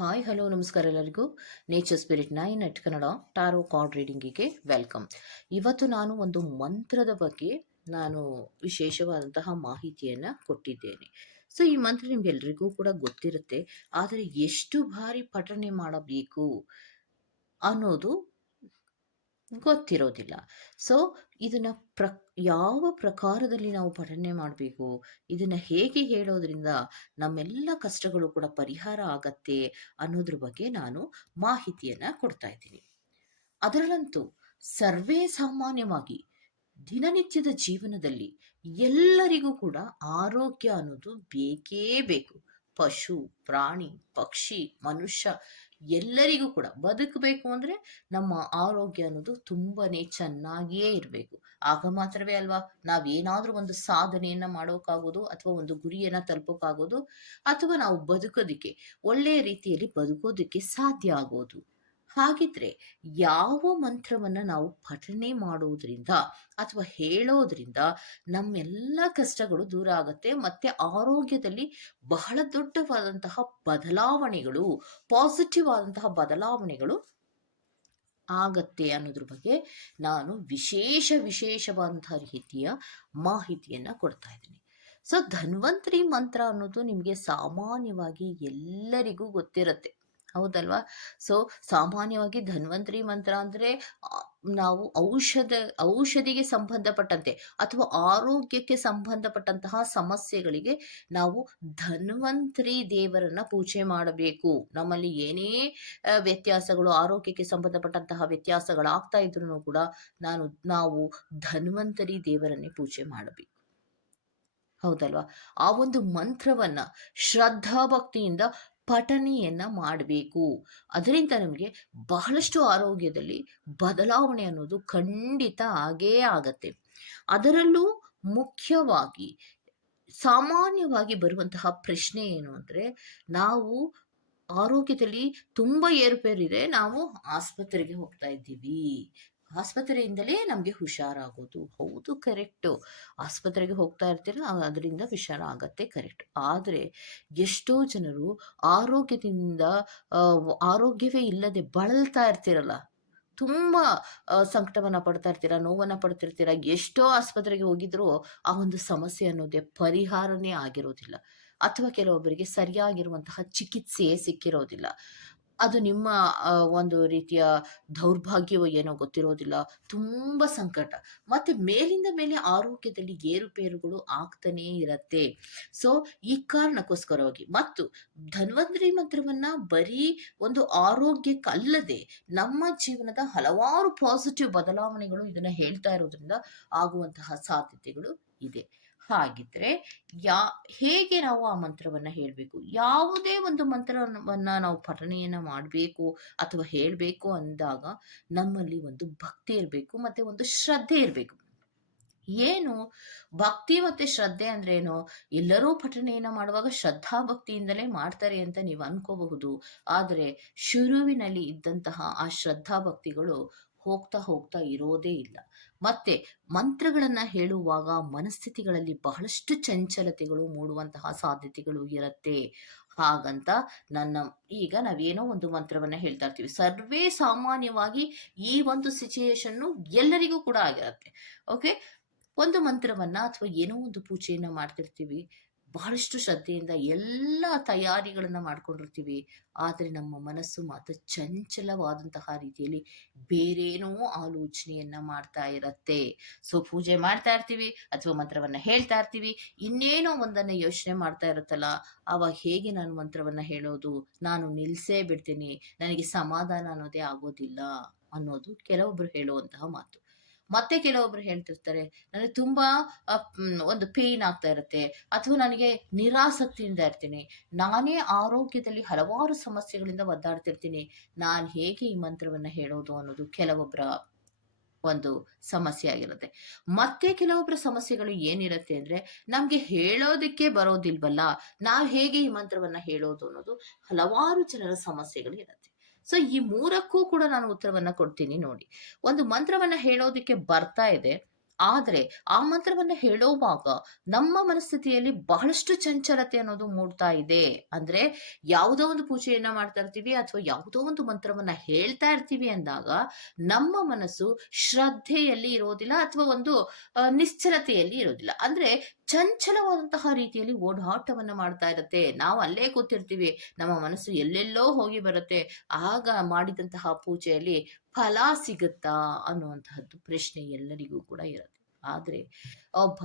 Hi hello ನಮಸ್ಕಾರ ಎಲ್ಲರಿಗೂ. Nature spirit nine at Kannada tarot card ರೀಡಿಂಗಿಗೆ welcome ಇವತ್ತು ನಾನು ಒಂದು ಮಂತ್ರದ ಬಗ್ಗೆ ನಾನು ವಿಶೇಷವಾದಂತಹ ಮಾಹಿತಿಯನ್ನು ಕೊಟ್ಟಿದ್ದೇನೆ. ಸೊ ಈ ಮಂತ್ರ ನಿಮ್ಗೆಲ್ರಿಗೂ ಕೂಡ ಗೊತ್ತಿರುತ್ತೆ. ಆದರೆ ಎಷ್ಟು ಬಾರಿ ಪಠಣೆ ಮಾಡಬೇಕು ಅನ್ನೋದು ಗೊತ್ತಿರೋದಿಲ್ಲ. ಸೊ ಇದನ್ನ ಪ್ರ, ಯಾವ ಪ್ರಕಾರದಲ್ಲಿ ನಾವು ಪಠನೆ ಮಾಡಬೇಕು? ಇದನ್ನ ಹೇಗೆ ಹೇಳೋದ್ರಿಂದ ನಮ್ಮೆಲ್ಲ ಕಷ್ಟಗಳು ಕೂಡ ಪರಿಹಾರ ಆಗತ್ತೆ ಅನ್ನೋದ್ರ ಬಗ್ಗೆ ನಾನು ಮಾಹಿತಿಯನ್ನ ಕೊಡ್ತಾ ಇದ್ದೀನಿ. ಅದರಲ್ಲಂತೂ ಸರ್ವೇ ಸಾಮಾನ್ಯವಾಗಿ ದಿನನಿತ್ಯದ ಜೀವನದಲ್ಲಿ ಎಲ್ಲರಿಗೂ ಕೂಡ ಆರೋಗ್ಯ ಅನ್ನೋದು ಬೇಕೇ ಬೇಕು. ಪಶು, ಪ್ರಾಣಿ, ಪಕ್ಷಿ, ಮನುಷ್ಯ ಎಲ್ಲರಿಗೂ ಕೂಡ ಬದುಕಬೇಕು ಅಂದ್ರೆ ನಮ್ಮ ಆರೋಗ್ಯ ಅನ್ನೋದು ತುಂಬಾನೇ ಚೆನ್ನಾಗಿಯೇ ಇರಬೇಕು. ಆಗ ಮಾತ್ರವೇ ಅಲ್ವಾ? ನಾವೇನಾದ್ರೂ ಒಂದು ಸಾಧನೆಯನ್ನ ಮಾಡೋಕ್ಕಾಗೋದು ಅಥವಾ ಒಂದು ಗುರಿಯನ್ನ ತಲುಪೋಕ್ಕಾಗೋದು ಅಥವಾ ನಾವು ಬದುಕೋದಿಕ್ಕೆ ಒಳ್ಳೆಯ ರೀತಿಯಲ್ಲಿ ಬದುಕೋದಕ್ಕೆ ಸಾಧ್ಯ ಆಗೋದು. ಹಾಗಿದ್ರೆ ಯಾವ ಮಂತ್ರವನ್ನ ನಾವು ಪಠನೆ ಮಾಡೋದ್ರಿಂದ ಅಥವಾ ಹೇಳೋದ್ರಿಂದ ನಮ್ಮೆಲ್ಲ ಕಷ್ಟಗಳು ದೂರ ಆಗುತ್ತೆ, ಮತ್ತೆ ಆರೋಗ್ಯದಲ್ಲಿ ಬಹಳ ದೊಡ್ಡವಾದಂತಹ ಬದಲಾವಣೆಗಳು ಪಾಸಿಟಿವ್ ಆದಂತಹ ಬದಲಾವಣೆಗಳು ಆಗತ್ತೆ ಅನ್ನೋದ್ರ ಬಗ್ಗೆ ನಾನು ವಿಶೇಷ ವಿಶೇಷವಾದಂತಹ ರೀತಿಯ ಮಾಹಿತಿಯನ್ನು ಕೊಡ್ತಾ ಇದ್ದೀನಿ. ಸೊ ಧನ್ವಂತರಿ ಮಂತ್ರ ಅನ್ನೋದು ನಿಮಗೆ ಸಾಮಾನ್ಯವಾಗಿ ಎಲ್ಲರಿಗೂ ಗೊತ್ತಿರುತ್ತೆ. ಹೌದಲ್ವಾ? ಸೊ ಸಾಮಾನ್ಯವಾಗಿ ಧನ್ವಂತರಿ ಮಂತ್ರ ಅಂದ್ರೆ ನಾವು ಔಷಧ, ಔಷಧಿಗೆ ಸಂಬಂಧಪಟ್ಟಂತೆ ಅಥವಾ ಆರೋಗ್ಯಕ್ಕೆ ಸಂಬಂಧಪಟ್ಟಂತಹ ಸಮಸ್ಯೆಗಳಿಗೆ ನಾವು ಧನ್ವಂತರಿ ದೇವರನ್ನ ಪೂಜೆ ಮಾಡಬೇಕು. ನಮ್ಮಲ್ಲಿ ಏನೇ ವ್ಯತ್ಯಾಸಗಳು, ಆರೋಗ್ಯಕ್ಕೆ ಸಂಬಂಧಪಟ್ಟಂತಹ ವ್ಯತ್ಯಾಸಗಳಾಗ್ತಾ ಇದ್ರು ಕೂಡ ನಾನು, ನಾವು ಧನ್ವಂತರಿ ದೇವರನ್ನೇ ಪೂಜೆ ಮಾಡಬೇಕು. ಹೌದಲ್ವಾ? ಆ ಒಂದು ಮಂತ್ರವನ್ನ ಶ್ರದ್ಧಾ ಭಕ್ತಿಯಿಂದ ಪಠನೆಯನ್ನ ಮಾಡಬೇಕು. ಅದರಿಂದ ನಮಗೆ ಬಹಳಷ್ಟು ಆರೋಗ್ಯದಲ್ಲಿ ಬದಲಾವಣೆ ಅನ್ನೋದು ಖಂಡಿತ ಆಗೇ ಆಗತ್ತೆ. ಅದರಲ್ಲೂ ಮುಖ್ಯವಾಗಿ ಸಾಮಾನ್ಯವಾಗಿ ಬರುವಂತಹ ಪ್ರಶ್ನೆ ಏನು ಅಂದರೆ, ನಾವು ಆರೋಗ್ಯದಲ್ಲಿ ತುಂಬಾ ಏರುಪೇರಿದೆ, ನಾವು ಆಸ್ಪತ್ರೆಗೆ ಹೋಗ್ತಾ ಇದ್ದೀವಿ. ಆಸ್ಪತ್ರೆಯಿಂದಲೇ ನಮಗೆ ಹುಷಾರಾಗೋದು. ಹೌದು ಕರೆಕ್ಟು ಆಸ್ಪತ್ರೆಗೆ ಹೋಗ್ತಾ ಇರ್ತೀರ, ಅದರಿಂದ ಹುಷಾರ ಆಗತ್ತೆ ಕರೆಕ್ಟ್ ಆದರೆ ಎಷ್ಟೋ ಜನರು ಆರೋಗ್ಯದಿಂದ ಆರೋಗ್ಯವೇ ಇಲ್ಲದೆ ಬಳಲ್ತಾ ಇರ್ತಿರಲ್ಲ. ತುಂಬ ಸಂಕಟವನ್ನ ಪಡ್ತಾ ಇರ್ತೀರ, ನೋವನ್ನ ಪಡ್ತಿರ್ತೀರ, ಎಷ್ಟೋ ಆಸ್ಪತ್ರೆಗೆ ಹೋಗಿದ್ರು ಆ ಒಂದು ಸಮಸ್ಯೆ ಅನ್ನೋದೇ ಪರಿಹಾರನೇ ಆಗಿರೋದಿಲ್ಲ. ಅಥವಾ ಕೆಲವೊಬ್ಬರಿಗೆ ಸರಿಯಾಗಿರುವಂತಹ ಚಿಕಿತ್ಸೆಯೇ ಸಿಕ್ಕಿರೋದಿಲ್ಲ. ಅದು ನಿಮ್ಮ ಒಂದು ರೀತಿಯ ದೌರ್ಭಾಗ್ಯವೋ ಏನೋ ಗೊತ್ತಿರೋದಿಲ್ಲ. ತುಂಬ ಸಂಕಟ. ಮತ್ತೆ ಮೇಲಿಂದ ಮೇಲೆ ಆರೋಗ್ಯದಲ್ಲಿ ಏರುಪೇರುಗಳು ಆಗ್ತಾನೇ ಇರತ್ತೆ. ಸೊ ಈ ಕಾರಣಕ್ಕೋಸ್ಕರವಾಗಿ. ಮತ್ತು ಧನ್ವಂತರಿ ಮಂತ್ರವನ್ನ ಬರೀ ಒಂದು ಆರೋಗ್ಯಕ್ಕಲ್ಲದೆ ನಮ್ಮ ಜೀವನದ ಹಲವಾರು ಪಾಸಿಟಿವ್ ಬದಲಾವಣೆಗಳು ಇದನ್ನ ಹೇಳ್ತಾ ಇರೋದ್ರಿಂದ ಆಗುವಂತಹ ಸಾಧ್ಯತೆಗಳು ಇದೆ. ಹಾಗಿದ್ರೆ ಯಾ, ಹೇಗೆ ನಾವು ಆ ಮಂತ್ರವನ್ನ ಹೇಳಬೇಕು? ಯಾವುದೇ ಒಂದು ಮಂತ್ರವನ್ನ ನಾವು ಪಠಣೆಯನ್ನ ಮಾಡಬೇಕು ಅಥವಾ ಹೇಳಬೇಕು ಅಂದಾಗ ನಮ್ಮಲ್ಲಿ ಒಂದು ಭಕ್ತಿ ಇರಬೇಕು ಮತ್ತೆ ಒಂದು ಶ್ರದ್ಧೆ ಇರಬೇಕು. ಏನು? ಭಕ್ತಿ ಮತ್ತೆ ಶ್ರದ್ಧೆ ಅಂದ್ರೆ ಏನು ಎಲ್ಲರೂ ಪಠಣೆಯನ್ನ ಮಾಡುವಾಗ ಶ್ರದ್ಧಾ ಭಕ್ತಿಯಿಂದಲೇ ಮಾಡ್ತಾರೆ ಅಂತ ನೀವು ಅನ್ಕೋಬಹುದು. ಆದರೆ ಶುರುವಿನಲ್ಲಿ ಇದ್ದಂತಹ ಆ ಶ್ರದ್ಧಾ ಭಕ್ತಿಗಳು ಹೋಗ್ತಾ ಹೋಗ್ತಾ ಇರೋದೇ ಇಲ್ಲ. ಮತ್ತೆ ಮಂತ್ರಗಳನ್ನು ಹೇಳುವಾಗ ಮನಸ್ಥಿತಿಗಳಲ್ಲಿ ಬಹಳಷ್ಟು ಚಂಚಲತೆಗಳು ಮೂಡುವಂತಹ ಸಾಧ್ಯತೆಗಳು ಇರುತ್ತೆ. ಹಾಗಂತ ನನ್ನ, ಈಗ ನಾವೇನೋ ಒಂದು ಮಂತ್ರವನ್ನ ಹೇಳ್ತಾ ಇರ್ತೀವಿ. ಸರ್ವೇ ಸಾಮಾನ್ಯವಾಗಿ ಈ ಒಂದು ಸಿಚುಯೇಷನ್ನು ಎಲ್ಲರಿಗೂ ಕೂಡ ಆಗಿರುತ್ತೆ. ಓಕೆ ಒಂದು ಮಂತ್ರವನ್ನ ಅಥವಾ ಏನೋ ಒಂದು ಪೂಜೆಯನ್ನು ಮಾಡ್ತಿರ್ತೀವಿ. ಬಹಳಷ್ಟು ಶ್ರದ್ಧೆಯಿಂದ ಎಲ್ಲ ತಯಾರಿಗಳನ್ನ ಮಾಡ್ಕೊಂಡಿರ್ತೀವಿ. ಆದರೆ ನಮ್ಮ ಮನಸ್ಸು ಮಾತ್ರ ಚಂಚಲವಾದಂತಹ ರೀತಿಯಲ್ಲಿ ಬೇರೇನೋ ಆಲೋಚನೆಯನ್ನ ಮಾಡ್ತಾ ಇರತ್ತೆ. ಸೊ, ಪೂಜೆ ಮಾಡ್ತಾ ಇರ್ತೀವಿ ಅಥವಾ ಮಂತ್ರವನ್ನ ಹೇಳ್ತಾ ಇರ್ತೀವಿ. ಇನ್ನೇನೋ ಒಂದನ್ನ ಯೋಚನೆ ಮಾಡ್ತಾ ಇರುತ್ತಲ್ಲ, ಆವಾಗ ಹೇಗೆ ನಾನು ಮಂತ್ರವನ್ನ ಹೇಳೋದು? ನಾನು ನಿಲ್ಸೇ ಬಿಡ್ತೀನಿ. ನನಗೆ ಸಮಾಧಾನ ಅನ್ನೋದೇ ಆಗೋದಿಲ್ಲ ಅನ್ನೋದು ಕೆಲವೊಬ್ರು ಹೇಳುವಂತಹ ಮಾತು. ಮತ್ತೆ ಕೆಲವೊಬ್ರು ಹೇಳ್ತಿರ್ತಾರೆ ನನಗೆ ತುಂಬಾ ಒಂದು ಪೇಯ್ನ್ ಆಗ್ತಾ ಇರುತ್ತೆ, ಅಥವಾ ನನಗೆ ನಿರಾಸಕ್ತಿಯಿಂದ ಇರ್ತೀನಿ. ನಾನೇ ಆರೋಗ್ಯದಲ್ಲಿ ಹಲವಾರು ಸಮಸ್ಯೆಗಳಿಂದ ಒದ್ದಾಡ್ತಿರ್ತೀನಿ. ನಾನು ಹೇಗೆ ಈ ಮಂತ್ರವನ್ನ ಹೇಳೋದು ಅನ್ನೋದು ಕೆಲವೊಬ್ಬರ ಒಂದು ಸಮಸ್ಯೆ ಆಗಿರುತ್ತೆ. ಮತ್ತೆ ಕೆಲವೊಬ್ಬರ ಸಮಸ್ಯೆಗಳು ಏನಿರುತ್ತೆ ಅಂದ್ರೆ, ನಮ್ಗೆ ಹೇಳೋದಕ್ಕೆ ಬರೋದಿಲ್ವಲ್ಲ, ನಾವು ಹೇಗೆ ಈ ಮಂತ್ರವನ್ನ ಹೇಳೋದು ಅನ್ನೋದು ಹಲವಾರು ಜನರ ಸಮಸ್ಯೆಗಳು ಇರುತ್ತೆ. ಸೊ ಈ ಮೂರಕ್ಕೂ ಕೂಡ ನಾನು ಉತ್ತರವನ್ನ ಕೊಡ್ತೀನಿ ನೋಡಿ. ಒಂದು ಮಂತ್ರವನ್ನ ಹೇಳೋದಕ್ಕೆ ಬರ್ತಾ ಇದೆ. ಆದ್ರೆ ಆ ಮಂತ್ರವನ್ನ ಹೇಳುವಾಗ ನಮ್ಮ ಮನಸ್ಥಿತಿಯಲ್ಲಿ ಬಹಳಷ್ಟು ಚಂಚಲತೆ ಅನ್ನೋದು ಮೂಡ್ತಾ ಇದೆ. ಅಂದ್ರೆ ಯಾವುದೋ ಒಂದು ಪೂಜೆಯನ್ನ ಮಾಡ್ತಾ ಇರ್ತೀವಿ ಅಥವಾ ಯಾವುದೋ ಒಂದು ಮಂತ್ರವನ್ನ ಹೇಳ್ತಾ ಇರ್ತೀವಿ ಅಂದಾಗ ನಮ್ಮ ಮನಸ್ಸು ಶ್ರದ್ಧೆಯಲ್ಲಿ ಇರೋದಿಲ್ಲ ಅಥವಾ ಒಂದು ನಿಶ್ಚಲತೆಯಲ್ಲಿ ಇರೋದಿಲ್ಲ. ಅಂದ್ರೆ ಚಂಚಲವಾದಂತಹ ರೀತಿಯಲ್ಲಿ ಓಡಾಟವನ್ನು ಮಾಡ್ತಾ ಇರುತ್ತೆ. ನಾವು ಅಲ್ಲೇ ಕೂತಿರ್ತೀವಿ. ನಮ್ಮ ಮನಸ್ಸು ಎಲ್ಲೆಲ್ಲೋ ಹೋಗಿ ಬರುತ್ತೆ. ಆಗ ಮಾಡಿದಂತಹ ಪೂಜೆಯಲ್ಲಿ ಫಲ ಸಿಗುತ್ತಾ ಅನ್ನುವಂತಹದ್ದು ಪ್ರಶ್ನೆ ಎಲ್ಲರಿಗೂ ಕೂಡ ಇರುತ್ತೆ. ಆದರೆ, ಒಬ್ಬ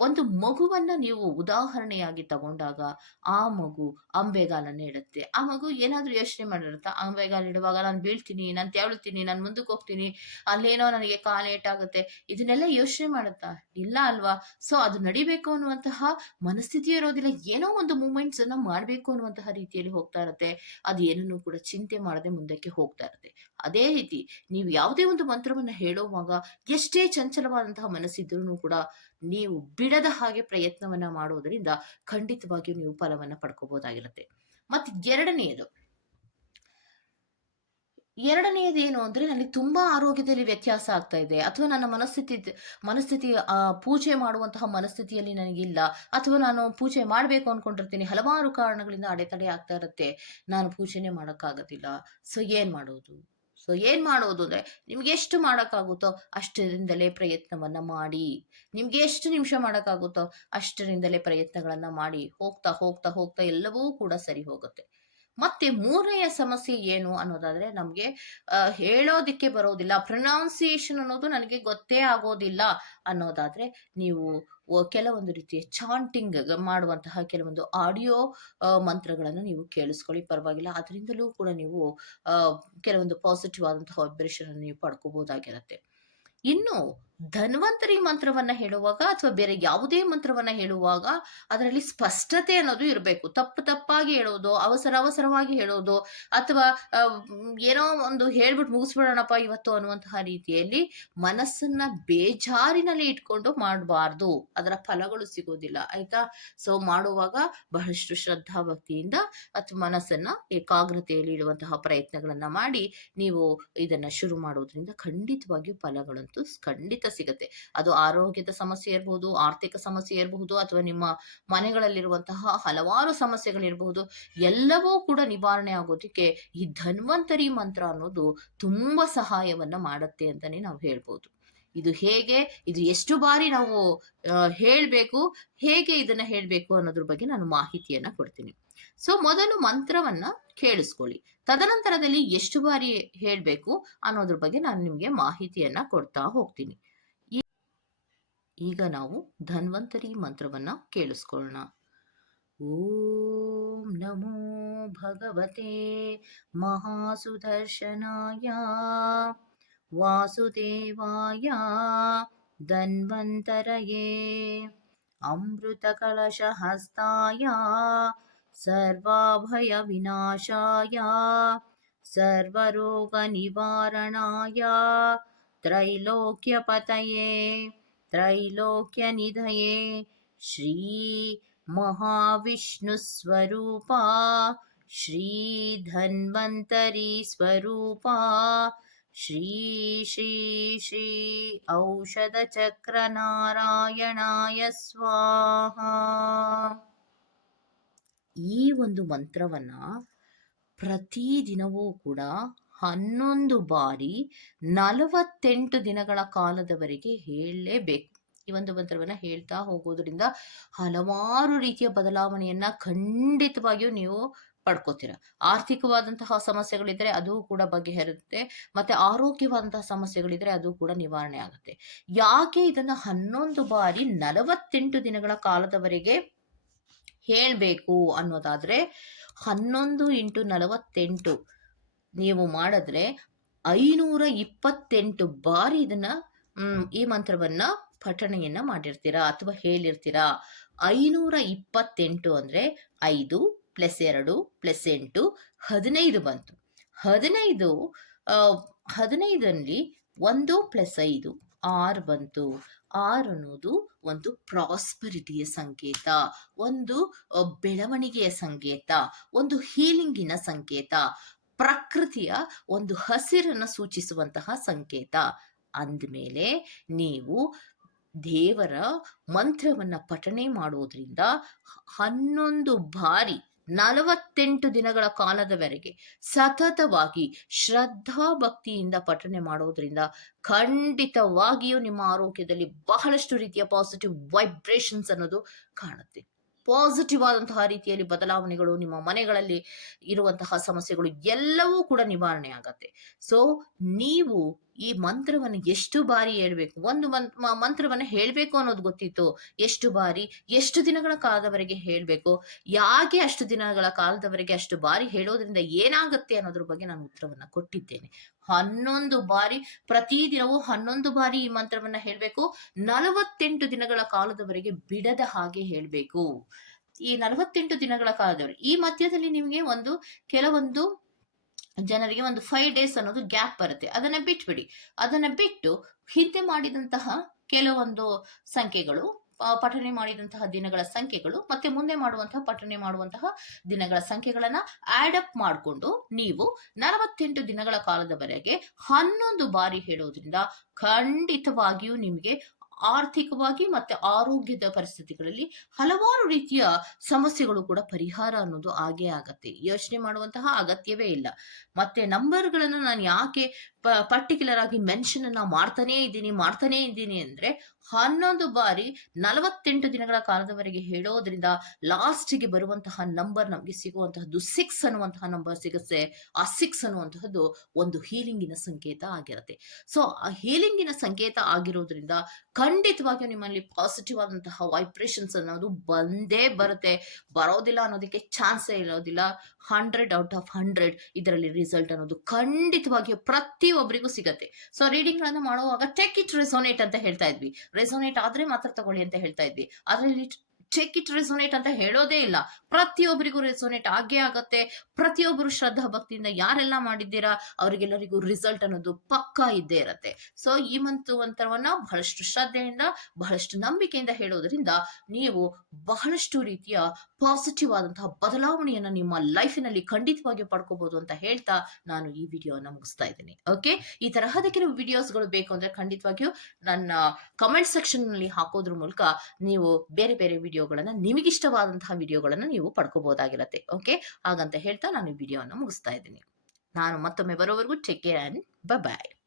ಒಂದು ಮಗುವನ್ನ ನೀವು ಉದಾಹರಣೆಯಾಗಿ ತಗೊಂಡಾಗ ಆ ಮಗು ಅಂಬೆಗಾಲನ್ನು ಇಡುತ್ತೆ ಆ ಮಗು ಏನಾದರೂ ಯೋಚನೆ ಮಾಡಿರುತ್ತಾ? ಅಂಬೆಗಾಲ ಇಡುವಾಗ ನಾನು ಬೀಳ್ತೀನಿ, ನಾನು ತೆವಳ್ತೀನಿ, ನಾನು ಮುಂದಕ್ಕೆ ಹೋಗ್ತೀನಿ, ಅಲ್ಲೇನೋ ನನಗೆ ಕಾಲು ಏಟಾಗುತ್ತೆ, ಇದನ್ನೆಲ್ಲ ಯೋಚನೆ ಮಾಡುತ್ತಾ? ಇಲ್ಲ ಅಲ್ವಾ? ಸೊ, ಅದು ನಡಿಬೇಕು ಅನ್ನುವಂತಹ ಮನಸ್ಥಿತಿ ಇರೋದಿಲ್ಲ. ಏನೋ ಒಂದು ಮೂಮೆಂಟ್ಸ್ ಅನ್ನ ಮಾಡಬೇಕು ಅನ್ನುವಂತಹ ರೀತಿಯಲ್ಲಿ ಹೋಗ್ತಾ ಇರುತ್ತೆ. ಅದು ಏನನ್ನು ಕೂಡ ಚಿಂತೆ ಮಾಡದೆ ಮುಂದಕ್ಕೆ ಹೋಗ್ತಾ ಇರುತ್ತೆ. ಅದೇ ರೀತಿ ನೀವು ಯಾವುದೇ ಒಂದು ಮಂತ್ರವನ್ನು ಹೇಳುವಾಗ ಎಷ್ಟೇ ಚಂಚಲವಾದಂತಹ ಮನಸ್ಸಿದ್ರೂ ಕೂಡ ನೀವು ಬಿಡದ ಹಾಗೆ ಪ್ರಯತ್ನವನ್ನ ಮಾಡೋದರಿಂದ ಖಂಡಿತವಾಗಿಯೂ ನೀವು ಫಲವನ್ನ ಪಡ್ಕೋಬಹುದಾಗಿರುತ್ತೆ. ಮತ್ತೆ ಎರಡನೆಯದು ಎರಡನೆಯದು ಏನು ಅಂದ್ರೆ ನನಗೆ ತುಂಬಾ ಆರೋಗ್ಯದಲ್ಲಿ ವ್ಯತ್ಯಾಸ ಆಗ್ತಾ ಇದೆ. ಅಥವಾ ನನ್ನ ಮನಸ್ಥಿತಿ ಮನಸ್ಥಿತಿ, ಆ, ಪೂಜೆ ಮಾಡುವಂತಹ ಮನಸ್ಥಿತಿಯಲ್ಲಿ ನನಗಿಲ್ಲ. ಅಥವಾ ನಾನು ಪೂಜೆ ಮಾಡಬೇಕು ಅನ್ಕೊಂಡಿರ್ತೀನಿ. ಹಲವಾರು ಕಾರಣಗಳಿಂದ ಅಡೆತಡೆ ಆಗ್ತಾ ಇರುತ್ತೆ. ನಾನು ಪೂಜೆನೆ ಮಾಡೋಕ್ಕಾಗೋದಿಲ್ಲ. ಸೊ ಏನ್ ಮಾಡೋದು? ಸೊ ಏನ್ ಮಾಡೋದು ಅಂದ್ರೆ ನಿಮ್ಗೆ ಎಷ್ಟು ಮಾಡೋಕ್ಕಾಗುತ್ತೋ ಅಷ್ಟರಿಂದಲೇ ಪ್ರಯತ್ನವನ್ನ ಮಾಡಿ. ನಿಮ್ಗೆ ಎಷ್ಟು ನಿಮಿಷ ಮಾಡೋಕ್ಕಾಗುತ್ತೋ ಅಷ್ಟರಿಂದಲೇ ಪ್ರಯತ್ನಗಳನ್ನ ಮಾಡಿ. ಹೋಗ್ತಾ ಹೋಗ್ತಾ ಹೋಗ್ತಾ ಎಲ್ಲವೂ ಕೂಡ ಸರಿ ಹೋಗುತ್ತೆ. ಮತ್ತೆ ಮೂರನೆಯ ಸಮಸ್ಯೆ ಏನು ಅನ್ನೋದಾದ್ರೆ ನಮ್ಗೆ ಹೇಳೋದಿಕ್ಕೆ ಬರೋದಿಲ್ಲ ಪ್ರೊನೌನ್ಸಿಯೇಷನ್ ಅನ್ನೋದು ನನಗೆ ಗೊತ್ತೇ ಆಗೋದಿಲ್ಲ ಅನ್ನೋದಾದ್ರೆ ನೀವು ಕೆಲವೊಂದು ರೀತಿಯ ಚಾಂಟಿಂಗ್ ಮಾಡುವಂತಹ ಕೆಲವೊಂದು ಆಡಿಯೋ ಮಂತ್ರಗಳನ್ನು ನೀವು ಕೇಳಿಸ್ಕೊಳ್ಳಿ, ಪರವಾಗಿಲ್ಲ. ಅದರಿಂದಲೂ ಕೂಡ ನೀವು ಕೆಲವೊಂದು ಪಾಸಿಟಿವ್ ಆದಂತಹ ವೈಬ್ರೇಷನ್ ನೀವು ಪಡ್ಕೋಬಹುದಾಗಿರುತ್ತೆ. ಇನ್ನು ಧನ್ವಂತರಿ ಮಂತ್ರವನ್ನ ಹೇಳುವಾಗ ಅಥವಾ ಬೇರೆ ಯಾವುದೇ ಮಂತ್ರವನ್ನ ಹೇಳುವಾಗ ಅದರಲ್ಲಿ ಸ್ಪಷ್ಟತೆ ಅನ್ನೋದು ಇರಬೇಕು. ತಪ್ಪು ತಪ್ಪಾಗಿ ಹೇಳೋದು, ಅವಸರ ಅವಸರವಾಗಿ ಹೇಳೋದು ಅಥವಾ ಏನೋ ಒಂದು ಹೇಳ್ಬಿಟ್ಟು ಮುಗಿಸ್ಬಿಡೋಣಪ್ಪ ಇವತ್ತು ಅನ್ನುವಂತಹ ರೀತಿಯಲ್ಲಿ ಮನಸ್ಸನ್ನ ಬೇಜಾರಿನಲ್ಲಿ ಇಟ್ಕೊಂಡು ಮಾಡಬಾರ್ದು. ಅದರ ಫಲಗಳು ಸಿಗೋದಿಲ್ಲ, ಆಯ್ತಾ? ಸೊ ಮಾಡುವಾಗ ಬಹಳಷ್ಟು ಶ್ರದ್ಧಾ ಭಕ್ತಿಯಿಂದ ಅಥವಾ ಮನಸ್ಸನ್ನ ಏಕಾಗ್ರತೆಯಲ್ಲಿ ಇಡುವಂತಹ ಪ್ರಯತ್ನಗಳನ್ನ ಮಾಡಿ ನೀವು ಇದನ್ನ ಶುರು ಮಾಡೋದ್ರಿಂದ ಖಂಡಿತವಾಗಿಯೂ ಫಲಗಳಂತೂ ಖಂಡಿತ ಸಿಗುತ್ತೆ. ಅದು ಆರೋಗ್ಯದ ಸಮಸ್ಯೆ ಇರಬಹುದು ಆರ್ಥಿಕ ಸಮಸ್ಯೆ ಇರಬಹುದು ಅಥವಾ ನಿಮ್ಮ ಮನೆಗಳಲ್ಲಿರುವಂತಹ ಹಲವಾರು ಸಮಸ್ಯೆಗಳಿರಬಹುದು ಎಲ್ಲವೂ ಕೂಡ ನಿವಾರಣೆ ಆಗೋದಕ್ಕೆ ಈ ಧನ್ವಂತರಿ ಮಂತ್ರ ಅನ್ನೋದು ತುಂಬಾ ಸಹಾಯವನ್ನ ಮಾಡುತ್ತೆ ಅಂತಾನೆ ನಾವು ಹೇಳ್ಬೋದು. ಇದು ಹೇಗೆ, ಇದು ಎಷ್ಟು ಬಾರಿ ನಾವು ಹೇಳಬೇಕು, ಹೇಗೆ ಇದನ್ನ ಹೇಳ್ಬೇಕು ಅನ್ನೋದ್ರ ಬಗ್ಗೆ ನಾನು ಮಾಹಿತಿಯನ್ನ ಕೊಡ್ತೀನಿ. ಸೊ, ಮೊದಲು ಮಂತ್ರವನ್ನ ಕೇಳಿಸ್ಕೊಳ್ಳಿ. ತದನಂತರದಲ್ಲಿ ಎಷ್ಟು ಬಾರಿ ಹೇಳ್ಬೇಕು ಅನ್ನೋದ್ರ ಬಗ್ಗೆ ನಾನು ನಿಮ್ಗೆ ಮಾಹಿತಿಯನ್ನ ಕೊಡ್ತಾ ಹೋಗ್ತೀನಿ. ಈಗ ನಾವು ಧನ್ವಂತರಿ ಮಂತ್ರವನ್ನ ಕೇಳಿಸ್ಕೊಳ್ಳೋಣ ಓಂ ನಮೋ ಭಗವತೆ ಮಹಾಸುದರ್ಶನಾಯ ವಾಸುದೇವಾಯ ಧನ್ವಂತರಯೇ अमृतकलशहस्ताय सर्वाभयविनाशाय सर्वरोगनिवारणाय त्रैलोक्यपतये त्रैलोक्यनिधये श्रीमहाविष्णुस्वरूपा श्रीधन्वन्तरी स्वरूपा श्री श्री श्री ಔಷಧಚಕ್ರನಾರಾಯಣಾಯ ಸ್ವಾಹ ಈ ಒಂದು ಮಂತ್ರವನ್ನ ಪ್ರತಿದಿನವೂ ಕೂಡ ಹನ್ನೊಂದು ಬಾರಿ ನಲವತ್ತೆಂಟು ದಿನಗಳ ಕಾಲದವರೆಗೆ ಹೇಳಲೇಬೇಕು. ಈ ಒಂದು ಮಂತ್ರವನ್ನ ಹೇಳ್ತಾ ಹೋಗೋದ್ರಿಂದ ಹಲವಾರು ರೀತಿಯ ಬದಲಾವಣೆಯನ್ನ ಖಂಡಿತವಾಗಿಯೂ ನೀವು ಪಡ್ಕೋತೀರ. ಆರ್ಥಿಕವಾದಂತಹ ಸಮಸ್ಯೆಗಳಿದ್ರೆ ಅದು ಕೂಡ ಬಗೆಹರುತ್ತೆ, ಮತ್ತೆ ಆರೋಗ್ಯವಾದಂತಹ ಸಮಸ್ಯೆಗಳಿದ್ರೆ ಅದು ಕೂಡ ನಿವಾರಣೆ ಆಗುತ್ತೆ. ಯಾಕೆ ಇದನ್ನ ಹನ್ನೊಂದು ಬಾರಿ ನಲವತ್ತೆಂಟು ದಿನಗಳ ಕಾಲದವರೆಗೆ ಹೇಳ್ಬೇಕು ಅನ್ನೋದಾದ್ರೆ ಹನ್ನೊಂದು ಇಂಟು ನಲವತ್ತೆಂಟು ನೀವು ಮಾಡಿದ್ರೆ ಐನೂರ ಇಪ್ಪತ್ತೆಂಟು ಬಾರಿ ಇದನ್ನ ಈ ಮಂತ್ರವನ್ನ ಪಠಣೆಯನ್ನ ಮಾಡಿರ್ತೀರಾ ಅಥವಾ ಹೇಳಿರ್ತೀರಾ? ಐನೂರ ಇಪ್ಪತ್ತೆಂಟು ಅಂದ್ರೆ ಐದು ಪ್ಲಸ್ ಎರಡು ಪ್ಲಸ್ ಎಂಟು ಹದಿನೈದು ಬಂತು. ಹದಿನೈದು ಹದಿನೈದರಲ್ಲಿ ಒಂದು ಪ್ಲಸ್ ಐದು ಆರು ಬಂತು. ಆರು ಅನ್ನೋದು ಒಂದು ಪ್ರಾಸ್ಪರಿಟಿಯ ಸಂಕೇತ, ಒಂದು ಬೆಳವಣಿಗೆಯ ಸಂಕೇತ, ಒಂದು ಹೀಲಿಂಗಿನ ಸಂಕೇತ. ಪ್ರಕೃತಿಯ ಒಂದು ಹಸಿರನ್ನು ಸೂಚಿಸುವಂತಹ ಸಂಕೇತ. ಅಂದಮೇಲೆ ನೀವು ದೇವರ ಮಂತ್ರವನ್ನ ಪಠಣೆ ಮಾಡೋದ್ರಿಂದ ಹನ್ನೊಂದು ಬಾರಿ ನಲವತ್ತೆಂಟು ದಿನಗಳ ಕಾಲದವರೆಗೆ ಸತತವಾಗಿ ಶ್ರದ್ಧಾ ಭಕ್ತಿಯಿಂದ ಪಠಣೆ ಮಾಡೋದ್ರಿಂದ ಖಂಡಿತವಾಗಿಯೂ ನಿಮ್ಮ ಆರೋಗ್ಯದಲ್ಲಿ ಬಹಳಷ್ಟು ರೀತಿಯ ಪಾಸಿಟಿವ್ ವೈಬ್ರೇಷನ್ಸ್ ಅನ್ನೋದು ಕಾಣುತ್ತೆ. ಪಾಸಿಟಿವ್ ಆದಂತಹ ರೀತಿಯಲ್ಲಿ ಬದಲಾವಣೆಗಳು ನಿಮ್ಮ ಮನೆಗಳಲ್ಲಿ ಇರುವಂತಹ ಸಮಸ್ಯೆಗಳು ಎಲ್ಲವೂ ಕೂಡ ನಿವಾರಣೆ ಆಗತ್ತೆ. ಸೊ ನೀವು ಈ ಮಂತ್ರವನ್ನು ಎಷ್ಟು ಬಾರಿ ಹೇಳ್ಬೇಕು? ಒಂದು ಮಂತ್ರವನ್ನು ಹೇಳಬೇಕು ಅನ್ನೋದು ಗೊತ್ತಿತ್ತು. ಎಷ್ಟು ಬಾರಿ? ಎಷ್ಟು ದಿನಗಳ ಕಾಲದವರೆಗೆ ಹೇಳಬೇಕು? ಯಾಕೆ ಅಷ್ಟು ದಿನಗಳ ಕಾಲದವರೆಗೆ ಅಷ್ಟು ಬಾರಿ ಹೇಳೋದ್ರಿಂದ ಏನಾಗುತ್ತೆ ಅನ್ನೋದ್ರ ಬಗ್ಗೆ ನಾನು ಉತ್ತರವನ್ನ ಕೊಟ್ಟಿದ್ದೇನೆ. ಹನ್ನೊಂದು ಬಾರಿ, ಪ್ರತಿದಿನವೂ ಹನ್ನೊಂದು ಬಾರಿ ಈ ಮಂತ್ರವನ್ನ ಹೇಳಬೇಕು. ನಲವತ್ತೆಂಟು ದಿನಗಳ ಕಾಲದವರೆಗೆ ಬಿಡದ ಹಾಗೆ ಹೇಳಬೇಕು. ಈ ನಲವತ್ತೆಂಟು ದಿನಗಳ ಕಾಲದವರೆಗೆ ಈ ಮಧ್ಯದಲ್ಲಿ ನಿಮಗೆ ಒಂದು, ಕೆಲವೊಂದು ಜನರಿಗೆ ಒಂದು ಫೈವ್ ಡೇಸ್ ಅನ್ನೋದು ಗ್ಯಾಪ್ ಬರುತ್ತೆ. ಅದನ್ನ ಬಿಟ್ಬಿಡಿ. ಅದನ್ನ ಬಿಟ್ಟು ಹಿಂದೆ ಮಾಡಿದಂತಹ ಕೆಲವೊಂದು ಸಂಖ್ಯೆಗಳು ಪಠಣೆ ಮಾಡಿದಂತಹ ದಿನಗಳ ಸಂಖ್ಯೆಗಳು, ಮತ್ತೆ ಮುಂದೆ ಮಾಡುವಂತಹ ಪಠಣೆ ಮಾಡುವಂತಹ ದಿನಗಳ ಸಂಖ್ಯೆಗಳನ್ನ ಆಡ್ ಅಪ್ ಮಾಡಿಕೊಂಡು ನೀವು ನಲವತ್ತೆಂಟು ದಿನಗಳ ಕಾಲದವರೆಗೆ ಹನ್ನೊಂದು ಬಾರಿ ಹೇಳೋದ್ರಿಂದ ಖಂಡಿತವಾಗಿಯೂ ನಿಮಗೆ ಆರ್ಥಿಕವಾಗಿ ಮತ್ತೆ ಆರೋಗ್ಯದ ಪರಿಸ್ಥಿತಿಗಳಲ್ಲಿ ಹಲವಾರು ರೀತಿಯ ಸಮಸ್ಯೆಗಳು ಕೂಡ ಪರಿಹಾರ ಅನ್ನೋದು ಆಗೇ ಆಗತ್ತೆ. ಯೋಚನೆ ಮಾಡುವಂತಹ ಅಗತ್ಯವೇ ಇಲ್ಲ. ಮತ್ತೆ ನಂಬರ್ಗಳನ್ನು ನಾನು ಯಾಕೆ ಪರ್ಟಿಕ್ಯುಲರ್ ಆಗಿ ಮೆನ್ಷನ್ ಅನ್ನ ಮಾಡ್ತಾನೇ ಇದ್ದೀನಿ ಮಾಡ್ತಾನೇ ಇದ್ದೀನಿ ಅಂದ್ರೆ ಹನ್ನೊಂದು ಬಾರಿ ನಲವತ್ತೆಂಟು ದಿನಗಳ ಕಾಲದವರೆಗೆ ಹೇಳೋದ್ರಿಂದ ಲಾಸ್ಟ್ಗೆ ಬರುವಂತಹ ನಂಬರ್ ನಮಗೆ ಸಿಗುವಂತಹದ್ದು ಸಿಕ್ಸ್ ಅನ್ನುವಂತಹ ನಂಬರ್ ಸಿಗುತ್ತೆ. ಆ ಸಿಕ್ಸ್ ಅನ್ನುವಂತಹದ್ದು ಒಂದು ಹೀಲಿಂಗಿನ ಸಂಕೇತ ಆಗಿರುತ್ತೆ. ಸೊ ಆ ಹೀಲಿಂಗಿನ ಸಂಕೇತ ಆಗಿರೋದ್ರಿಂದ ಖಂಡಿತವಾಗಿಯೂ ನಿಮ್ಮಲ್ಲಿ ಪಾಸಿಟಿವ್ ಆದಂತಹ ವೈಬ್ರೇಷನ್ಸ್ ಅನ್ನೋದು ಬಂದೇ ಬರುತ್ತೆ. ಬರೋದಿಲ್ಲ ಅನ್ನೋದಕ್ಕೆ ಚಾನ್ಸೇ ಇರೋದಿಲ್ಲ. ಹಂಡ್ರೆಡ್ ಔಟ್ ಆಫ್ ಹಂಡ್ರೆಡ್ ಇದರಲ್ಲಿ ರಿಸಲ್ಟ್ ಅನ್ನೋದು ಖಂಡಿತವಾಗಿಯೂ ಪ್ರತಿಯೊಬ್ಬರಿಗೂ ಸಿಗತ್ತೆ. ಸೊ ರೀಡಿಂಗ್ ಗಳನ್ನ ಮಾಡುವಾಗ ಟೆಕ್ ಇಟ್ ರೆಸೋನೇಟ್ ಅಂತ ಹೇಳ್ತಾ ಇದ್ವಿ. ರೆಸೋನೇಟ್ ಆದ್ರೆ ಮಾತ್ರ ತಗೊಳ್ಳಿ ಅಂತ ಹೇಳ್ತಾ ಇದ್ವಿ. ಅದರಲ್ಲಿ ಚೆಕ್ ಇಟ್ ರೆಸೋನೇಟ್ ಅಂತ ಹೇಳೋದೇ ಇಲ್ಲ. ಪ್ರತಿಯೊಬ್ಬರಿಗೂ ರೆಸೋನೇಟ್ ಆಗೇ ಆಗತ್ತೆ. ಪ್ರತಿಯೊಬ್ಬರು ಶ್ರದ್ಧಾ ಭಕ್ತಿಯಿಂದ ಯಾರೆಲ್ಲ ಮಾಡಿದ್ದೀರಾ, ಅವರಿಗೆಲ್ಲರಿಗೂ ರಿಸಲ್ಟ್ ಅನ್ನೋದು ಪಕ್ಕಾ ಇದ್ದೇ ಇರತ್ತೆ. ಸೊ ಈ ಮಂತ್ ಮಂತ್ರವನ್ನ ಬಹಳಷ್ಟು ಶ್ರದ್ಧೆಯಿಂದ, ಬಹಳಷ್ಟು ನಂಬಿಕೆಯಿಂದ ಹೇಳೋದ್ರಿಂದ ನೀವು ಬಹಳಷ್ಟು ರೀತಿಯ ಪಾಸಿಟಿವ್ ಆದಂತಹ ಬದಲಾವಣೆಯನ್ನ ನಿಮ್ಮ ಲೈಫಿನಲ್ಲಿ ಖಂಡಿತವಾಗಿ ಪಡ್ಕೋಬಹುದು ಅಂತ ಹೇಳ್ತಾ ನಾನು ಈ ವಿಡಿಯೋನ ಮುಗಿಸ್ತಾ ಇದ್ದೀನಿ. ಓಕೆ ಈ ತರಹದ ಕೆಲವು ವಿಡಿಯೋಸ್ಗಳು ಬೇಕು ಅಂದ್ರೆ ಖಂಡಿತವಾಗಿಯೂ ನನ್ನ ಕಮೆಂಟ್ ಸೆಕ್ಷನ್ನಲ್ಲಿ ಹಾಕೋದ್ರ ಮೂಲಕ ನೀವು ಬೇರೆ ಬೇರೆ ವಿಡಿಯೋಗಳನ್ನ ನಿಮಗಿಷ್ಟವಾದಂತಹ ವಿಡಿಯೋಗಳನ್ನ ನೀವು ಪಡ್ಕೋಬಹುದಾಗಿರತ್ತೆ ಓಕೆ ಹಾಗಂತ ಹೇಳ್ತಾ ನಾನು ಈ ವಿಡಿಯೋವನ್ನು ಮುಗಿಸ್ತಾ ಇದ್ದೀನಿ. ನಾನು ಮತ್ತೊಮ್ಮೆ ಬರೋವರೆಗೂ ಚೆಕ್ ಕೇರ್ ಬೈ ಬಾಯ್